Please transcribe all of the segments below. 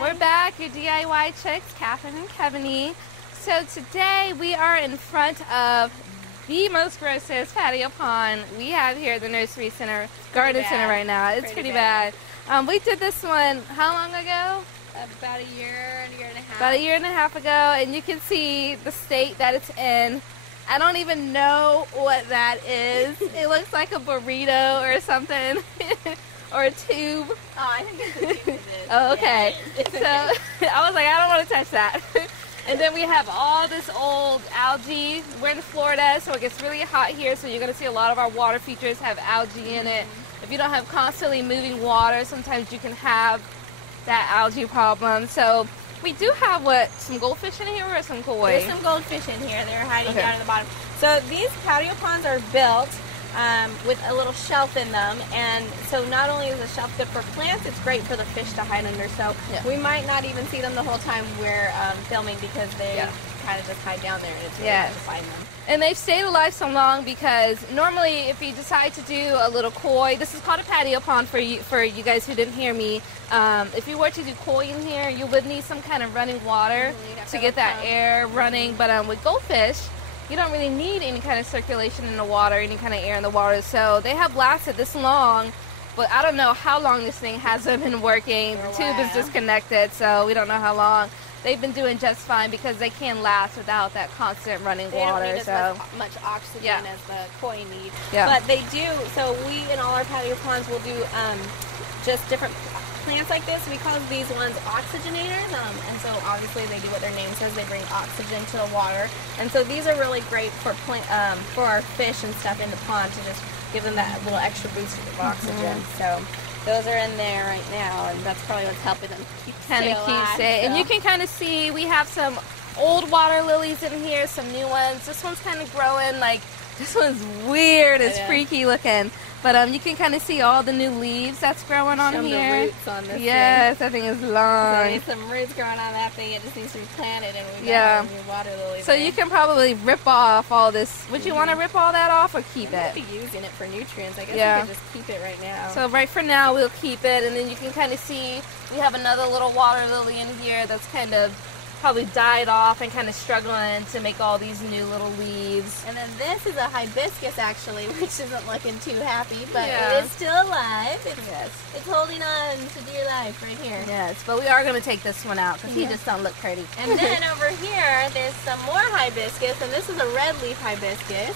We're back, your DIY chicks, Catherine and Kevanie. So today we are in front of the most grossest patio pond we have here at the Nursery Center, Garden Center right now. It's pretty bad. We did this one, how long ago? About a year and a half. About a year and a half ago, and you can see the state that it's in. I don't even know what that is. It looks like a burrito or something. Or a tube. Oh, I think it's a tube. Oh, okay. Yeah, So I was like, I don't want to touch that. And then we have all this old algae. We're in Florida, so it gets really hot here, so you're going to see a lot of our water features have algae in it. If you don't have constantly moving water, sometimes you can have that algae problem. So we do have, some goldfish in here or some koi? There's some goldfish in here. They're hiding down in the bottom. So these patio ponds are built with a little shelf in them, and so not only is the shelf good for plants, it's great for the fish to hide under. So we might not even see them the whole time we're filming, because they kind of just hide down there, and it's really hard to find them. And they've stayed alive so long because normally if you decide to do a little koi, this is called a patio pond for you guys who didn't hear me. If you were to do koi in here, you would need some kind of running water to get that air running. But with goldfish, you don't really need any kind of circulation in the water, any kind of air in the water. So they have lasted this long, but I don't know how long this thing hasn't been working. The tube is disconnected, so we don't know how long. They've been doing just fine because they can last without that constant running water. They don't need as much oxygen as the koi need. Yeah. But they do, so we in all our patio ponds will do just different plants like this. We call these ones oxygenators, and so obviously they do what their name says. They bring oxygen to the water, and so these are really great for our fish and stuff in the pond, to just give them that little extra boost of oxygen. So those are in there right now, and that's probably what's helping them kind of keeps it. And you can kind of see we have some old water lilies in here, some new ones. This one's kind of growing, like this one's weird. It's freaky looking. But you can kind of see all the new leaves that's growing on here. The roots on this yes, that thing is long. So there's some roots growing on that thing. It just needs to be planted, and we've got new water lilies. So you can probably rip off all this. Would you want to rip all that off or keep it? We'll be using it for nutrients. I guess we can just keep it right now. So right for now, we'll keep it, and then you can kind of see we have another little water lily in here that's kind of probably died off and kind of struggling to make all these new little leaves. And then this is a hibiscus, actually, which isn't looking too happy, but it is still alive. It's holding on to dear life right here. Yes, but we are going to take this one out because he just don't look pretty. And then over here, there's some more hibiscus, and this is a red leaf hibiscus.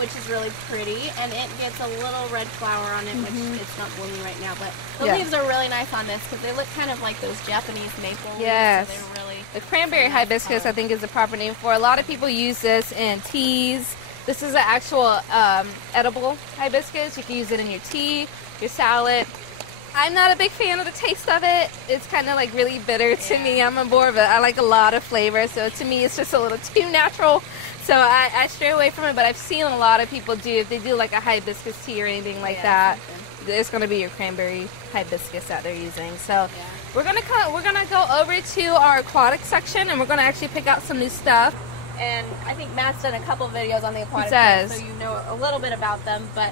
Which is really pretty, and it gets a little red flower on it, which it's not blooming right now, but the leaves are really nice on this because they look kind of like those Japanese maple leaves. Yes. So they're really the cranberry hibiscus, I think, is the proper name for it. A lot of people use this in teas. This is an actual edible hibiscus. You can use it in your tea, your salad. I'm not a big fan of the taste of it. It's kind of like really bitter to me. I'm on board, but I like a lot of flavor, so to me it's just a little too natural. So I stray away from it, but I've seen a lot of people do, if they do like a hibiscus tea or anything like that, it's going to be your cranberry hibiscus that they're using. So we're gonna go over to our aquatic section, and we're gonna actually pick out some new stuff. And I think Matt's done a couple of videos on the aquatic plants, so you know a little bit about them. But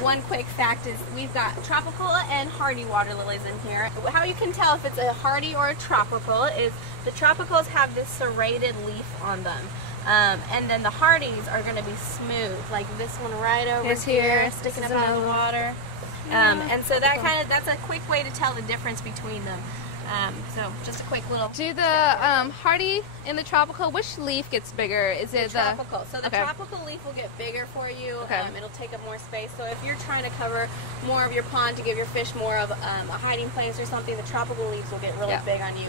one quick fact is we've got tropical and hardy water lilies in here. How you can tell if it's a hardy or a tropical is the tropicals have this serrated leaf on them. And then the hardies are going to be smooth, like this one right over here, sticking up out of the water. And so that's a quick way to tell the difference between them. So just a quick little. Do the hardy and the tropical, which leaf gets bigger? Is it the tropical? So the tropical leaf will get bigger for you. It'll take up more space. So if you're trying to cover more of your pond to give your fish more of a hiding place or something, the tropical leaves will get really big on you.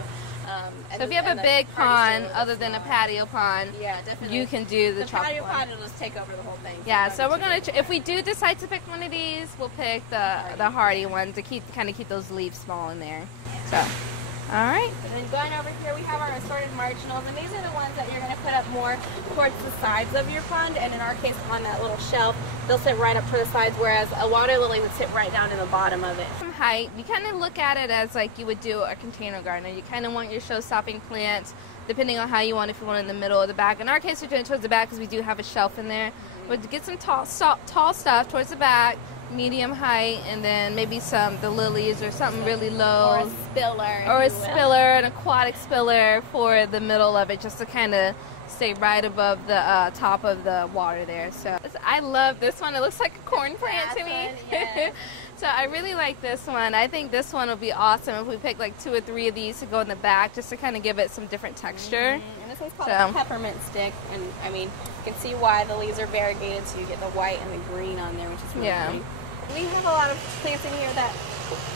So if you have a big pond other than a patio pond, definitely, you can do the tropical. patio pond will just take over the whole thing. Yeah, so we're gonna, if we do decide to pick one of these, we'll pick the hardy one to kind of keep those leaves small in there. So, all right. And then going over here, we have our assorted marginals, and these are the ones that you're going to put up more towards the sides of your pond, and in our case, on that little shelf, they'll sit right up to the sides, whereas a water lily would sit right down in the bottom of it. From height, you kind of look at it as like you would do a container garden. You kind of want your show-stopping plants, depending on how you want, if you want it in the middle or the back. In our case, we're doing it towards the back because we do have a shelf in there. We'll get some tall stuff towards the back, medium height, and then maybe the lilies or something really low. Or a spiller. Or a spiller, an aquatic spiller for the middle of it, just to kind of stay right above the top of the water there. So I love this one. It looks like a corn plant to me. Yes. So I really like this one. I think this one would be awesome if we pick like 2 or 3 of these to go in the back, just to kind of give it some different texture. And this one's called a peppermint stick, and I mean, you can see why the leaves are variegated, so you get the white and the green on there, which is really pretty. We have a lot of plants in here that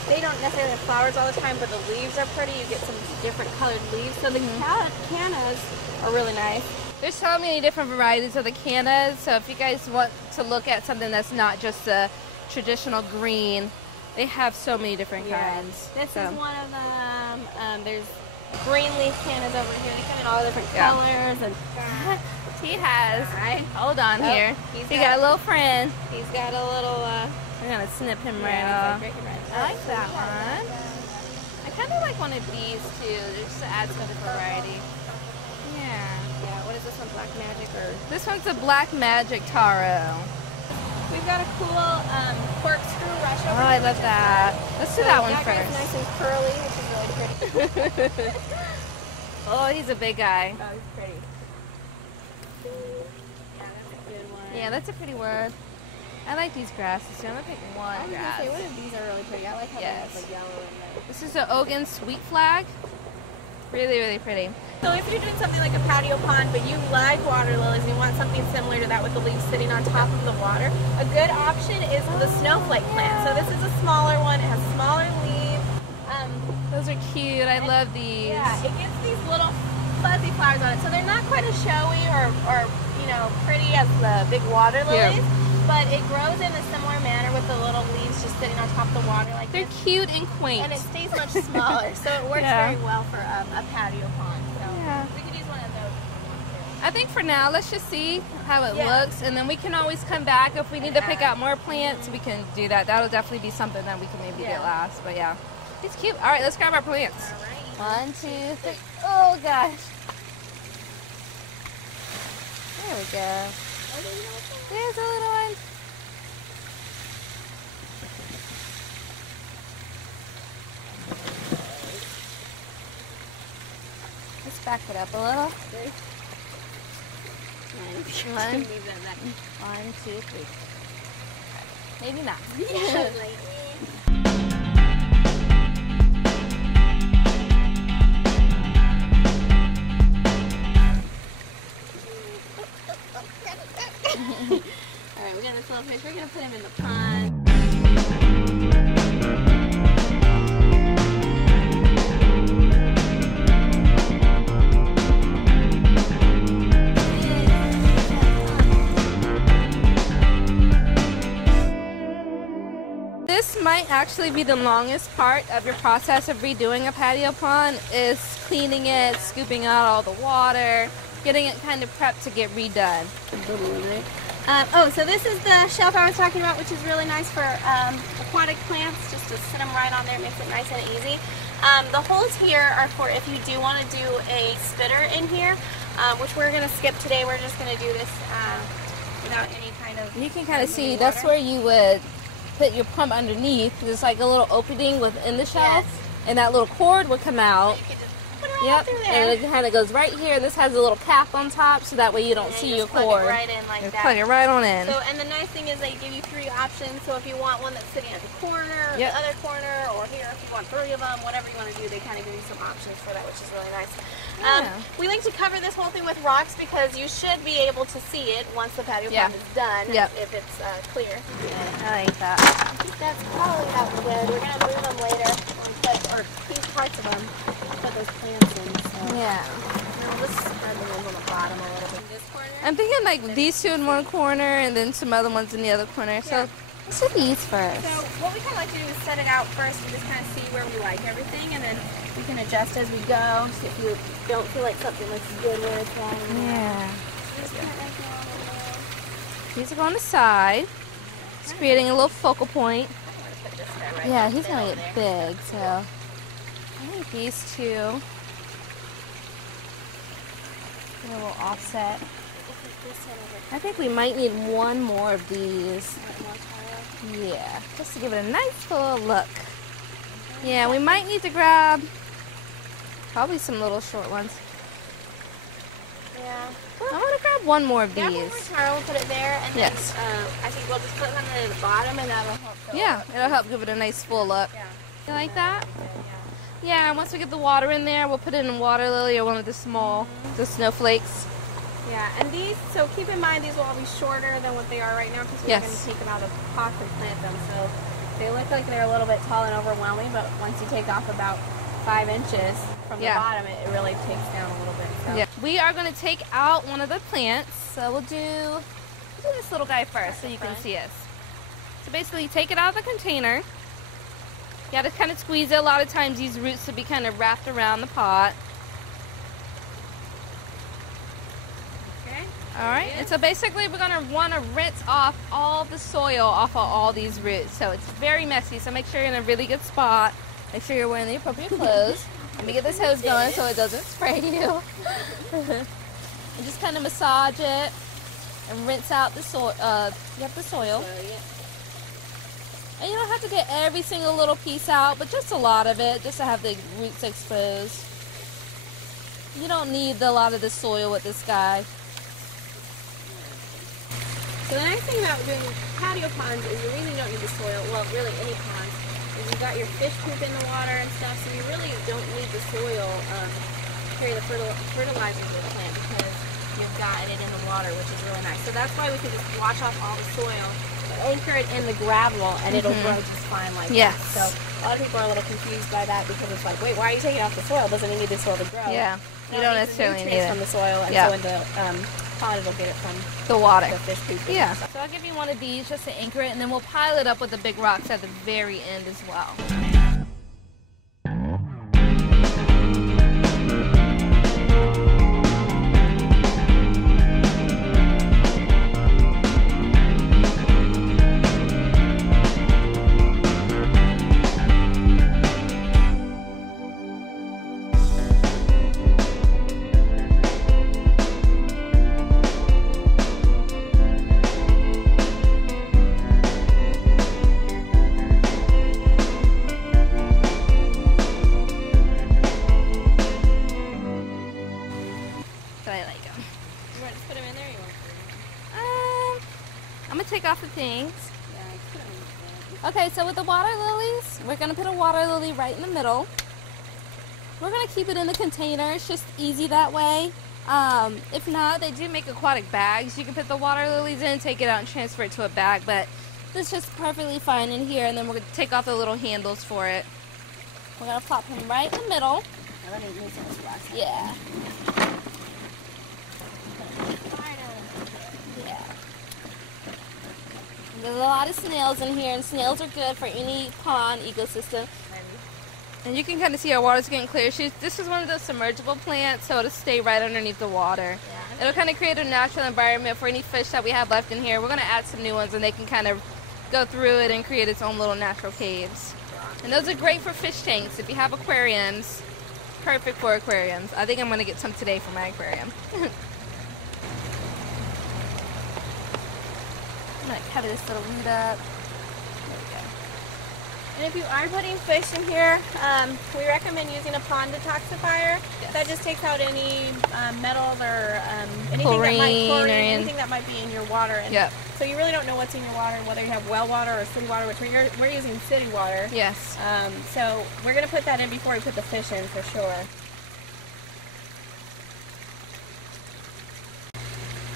they don't necessarily have flowers all the time, but the leaves are pretty. You get some different colored leaves. So the cannas are really nice. There's so many different varieties of the cannas, so if you guys want to look at something that's not just a traditional green, they have so many different kinds. This is one of them. There's green leaf cannas over here. They come in all different colors. And he has. Hold on here. He got a little friend. He's got a little. We're gonna snip him right off. I like that one. I kind of like one of these too, just to add some variety. Yeah. What is this one? Black Magic or? This one's a Black Magic Taro. We've got a cool corkscrew rush over here. I love that. Let's do that one first. That guy's nice and curly, which is really pretty. Oh, he's a big guy. Oh, he's pretty. Yeah, that's a good one. Yeah, that's a pretty word. I like these grasses too. I'm gonna pick one grass. I was gonna say, what if these are really pretty? I like how they're like yellow and red. This is an Ogun Sweet Flag. Really, really pretty. So if you're doing something like a patio pond, but you like water lilies, and you want something similar to that with the leaves sitting on top of the water, a good option is the snowflake plant. So this is a smaller one. It has smaller leaves. Those are cute. I love these. Yeah, it gets these little fuzzy flowers on it. So they're not quite as showy or you know, pretty as the big water lilies. Yeah. But it grows in a similar manner with the little leaves just sitting on top of the water like this. They're cute and quaint. And it stays much smaller, so it works very well for a patio pond. So we could use one of those. I think for now, let's just see how it looks, and then we can always come back. If we need to pick out more plants, we can do that. That'll definitely be something that we can maybe get last. But yeah, it's cute. All right, let's grab our plants. All right. 1, 2, 3. Oh, gosh. There we go. There's a little one. Let's back it up a little. 1, 2, 3. Maybe not. Alright, we're gonna fill a fish. We're gonna put him in the pond. This might actually be the longest part of your process of redoing a patio pond, is cleaning it, scooping out all the water, getting it kind of prepped to get redone. So this is the shelf I was talking about, which is really nice for aquatic plants, just to sit them right on there. It makes it nice and easy. The holes here are for if you do want to do a spitter in here, which we're going to skip today. We're just going to do this without any kind of... You can kind of see, that's where you would put your pump underneath. There's like a little opening within the shelf, and that little cord would come out. Yep, and it kind of goes right here. This has a little cap on top, so that way you don't see your cord. Plug it right in like that. Plug it right on in. So, and the nice thing is they give you 3 options. So if you want one that's sitting at the corner, the other corner, or here, if you want 3 of them, whatever you want to do, they kind of give you some options for that, which is really nice. We like to cover this whole thing with rocks because you should be able to see it once the patio pond is done, if it's clear. I like that. I think that's probably about good. We're going to move them later, or these parts of them. Put those plants in. So. Yeah. Now let's spread the ones on the bottom a little bit. This corner. I'm thinking like these 2 in one corner and then some other ones in the other corner. So let's do these first. So what we kind of like to do is set it out first and just kind of see where we like everything, and then we can adjust as we go. So if you don't feel like something looks good where it's wrong. Yeah. These are on the side. It's creating a little focal point. Yeah, he's gonna get big, so. I think these 2, a little offset. I think we might need 1 more of these. Yeah, just to give it a nice full look. Yeah, we might need to grab probably some little short ones. Yeah. I want to grab one more of these. Yeah, one more tar, we'll put it there, and yes. then I think we'll just put one at the bottom, and that'll help. Yeah, it'll help give it a nice full look. Yeah. You like that? Yeah, once we get the water in there, we'll put it in water lily or one of the small, the snowflakes. Yeah, and these, so keep in mind these will all be shorter than what they are right now because we're going to take them out of pots and plant them. So they look like they're a little bit tall and overwhelming, but once you take off about 5 inches from the bottom, it really takes down a little bit. So. Yeah. We are going to take out one of the plants. So we'll do this little guy first so you can see us. So basically you take it out of the container. You got to kind of squeeze it. A lot of times these roots will be kind of wrapped around the pot. Alright, and so basically we're going to want to rinse off all the soil off of all these roots. So it's very messy, so make sure you're in a really good spot. Make sure you're wearing the appropriate clothes. Let me get this hose going so it doesn't spray you. And just kind of massage it and rinse out the soil. The soil. And you don't have to get every single little piece out, but just a lot of it, just to have the roots exposed. You don't need a lot of the soil with this guy. So the nice thing about doing patio ponds is the reason you don't need the soil, well, really any pond, is you've got your fish poop in the water and stuff, so you really don't need the soil to carry the fertilizer to the plant because you've got it in the water, which is really nice. So that's why we can just wash off all the soil, anchor it in the gravel, and it'll grow just fine like that. So a lot of people are a little confused by that because it's like, wait, why are you taking off the soil? Doesn't it need the soil to grow? Yeah, you don't necessarily need it from the soil, and so in the pond it'll get it from the water. The fish poop. Yeah. So I'll give you one of these just to anchor it, and then we'll pile it up with the big rocks at the very end as well. Take off the things. Okay, so with the water lilies, we're going to put a water lily right in the middle. We're going to keep it in the container. It's just easy that way. If not, they do make aquatic bags. You can put the water lilies in, take it out, and transfer it to a bag. But this is just perfectly fine in here. And then we're going to take off the little handles for it. We're going to plop him right in the middle. Yeah. There's a lot of snails in here, and snails are good for any pond ecosystem. And you can kind of see our water's getting clear. This is one of those submergible plants, so it'll stay right underneath the water. Yeah. It'll kind of create a natural environment for any fish that we have left in here. We're going to add some new ones, and they can kind of go through it and create its own little natural caves. And those are great for fish tanks. If you have aquariums, perfect for aquariums. I think I'm going to get some today for my aquarium. I'm going to cover this little root up. There we go. And if you are putting fish in here, we recommend using a pond detoxifier. Yes. That just takes out any metals or anything that might be in your water. And so you really don't know what's in your water, whether you have well water or city water, which we're using city water. Yes. So we're going to put that in before we put the fish in for sure.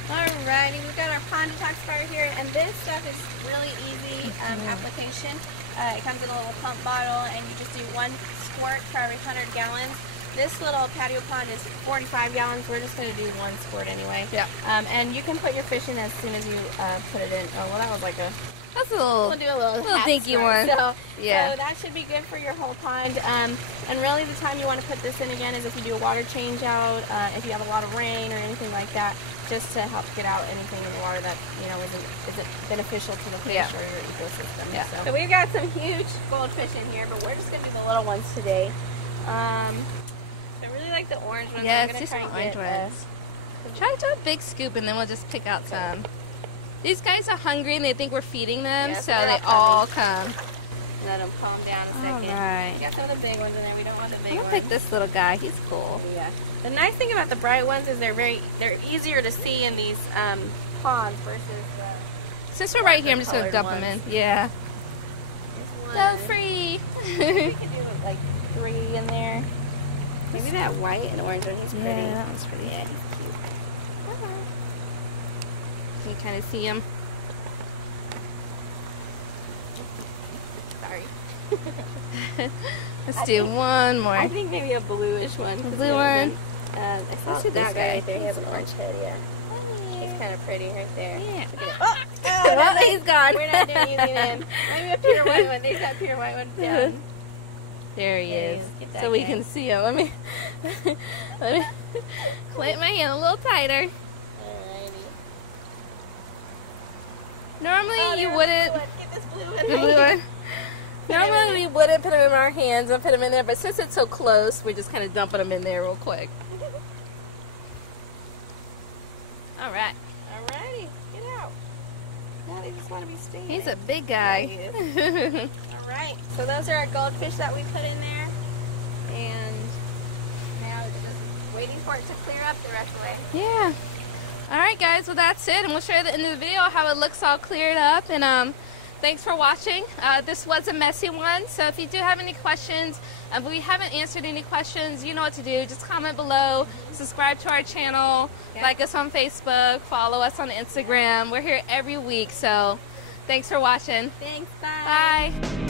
Alrighty, we've got our pond detoxifier here, and this stuff is really easy application. It comes in a little pump bottle, and you just do 1 squirt for every 100 gallons. This little patio pond is 45 gallons. We're just going to do 1 squirt anyway. Yeah. And you can put your fish in as soon as you put it in. Oh, well, that was like a... That's a little, we'll do a little dinky one. So that should be good for your whole pond. And really the time you want to put this in again is if you do a water change out, if you have a lot of rain or anything like that, just to help get out anything in the water that isn't beneficial to the fish or your ecosystem. Yeah. So we've got some huge goldfish in here, but we're just going to do the little ones today. I really like the orange ones. Yeah, it's just orange ones. Try to do a big scoop and then we'll just pick out some. These guys are hungry and they think we're feeding them, Yeah, so they all come. Let them calm down a second. Alright. We got some of the big ones in there. We don't want the big I'm ones. gonna pick this little guy. He's cool. Yeah. The nice thing about the bright ones is they're easier to see in these ponds versus the... Since we're right here, I'm just gonna dump them in. Yeah. Go free. We could do like 3 in there. Maybe that white and orange one. He's pretty. Yeah, that one's pretty. Yeah, he's cute. Can you kind of see him? Sorry. Let's do one more. I think maybe a bluish one. A blue one. Let's do this guy right there. He has an orange head, yeah. He's kind of pretty right there. Yeah. Oh, Well, he's gone. we're not doing anything in. Maybe a pure white one. They've got pure white ones down. There he is. Get that So we guy. can see him. Let me clamp my hand a little tighter. Alrighty. Normally you wouldn't. Get this blue one. The blue one. Normally we wouldn't put them in our hands and put them in there, but since it's so close, we're just kind of dumping them in there real quick. All right. Alrighty, get out. Now they just want to be staying. He's a big guy. Yeah, he is. Alright, so those are our goldfish that we put in there. And now we're just waiting for it to clear up the rest of the way. Yeah. All right, guys. Well, that's it, and we'll show you at the end of the video how it looks all cleared up. And thanks for watching. This was a messy one, so if you do have any questions, if we haven't answered any questions, you know what to do. Just comment below, subscribe to our channel, like us on Facebook, follow us on Instagram. We're here every week, so thanks for watching. Thanks, bye. Bye.